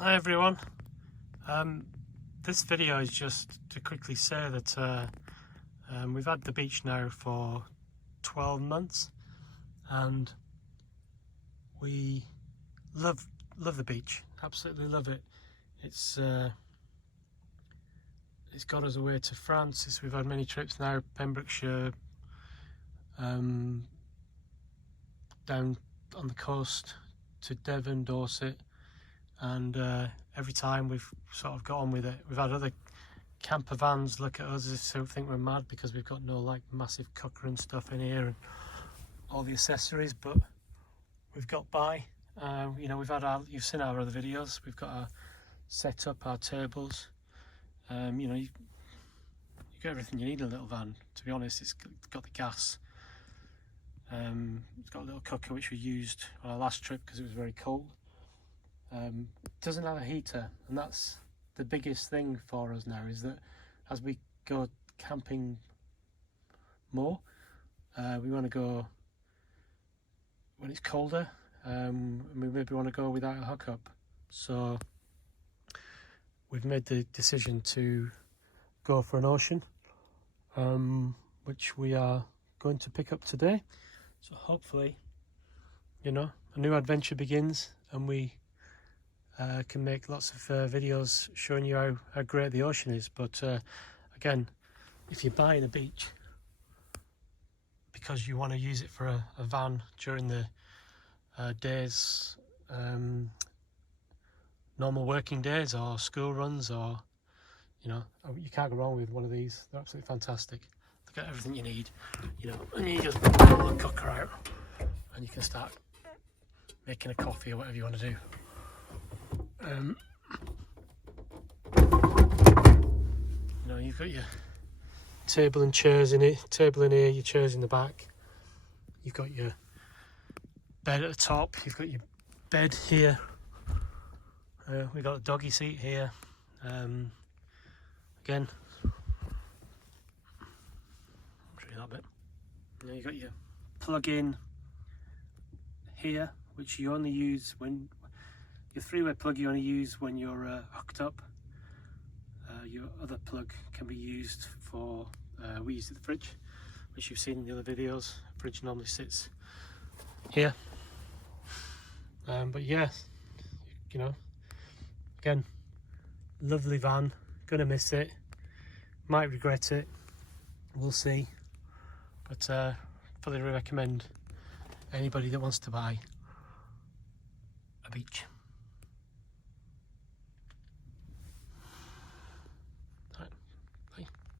Hi everyone. This video is just to quickly say that we've had the beach now for 12 months and we love the beach, absolutely love it. It's got us away to France. We've had many trips now, Pembrokeshire, down on the coast to Devon, Dorset, and every time we've sort of got on with it. We've had other camper vans look at us as if they think we're mad because we've got no like massive cooker and stuff in here and all the accessories, but we've got by. You know, we've had you've seen our other videos. We've got our set up, our tables. You know, you got everything you need in a little van. To be honest, it's got the gas. It's got a little cooker which we used on our last trip because it was very cold. Doesn't have a heater, and that's the biggest thing for us now, is that as we go camping more, we want to go when it's colder, and we maybe want to go without a hookup. So we've made the decision to go for an Ocean, which we are going to pick up today. So hopefully, you know, a new adventure begins and we can make lots of videos showing you how great the Ocean is. But again, if you're buying a beach because you want to use it for a van during the days, normal working days or school runs, or you know, you can't go wrong with one of these. They're absolutely fantastic. They've got everything you need, you know, and you just pull the cooker out and you can start making a coffee or whatever you want to do. You know, you've got your table and chairs in it, table in here, your chairs in the back. You've got your bed at the top, you've got your bed here. We've got a doggy seat here. Again, I'll show you that bit. Now you've got your plug-in here, which you only use when your three-way plug you only use when you're hooked up. Your other plug can be used for, we use it at the fridge, which you've seen in the other videos. The fridge normally sits here. But yeah, you know, again, lovely van, gonna miss it, might regret it, we'll see. But fully recommend anybody that wants to buy a beach.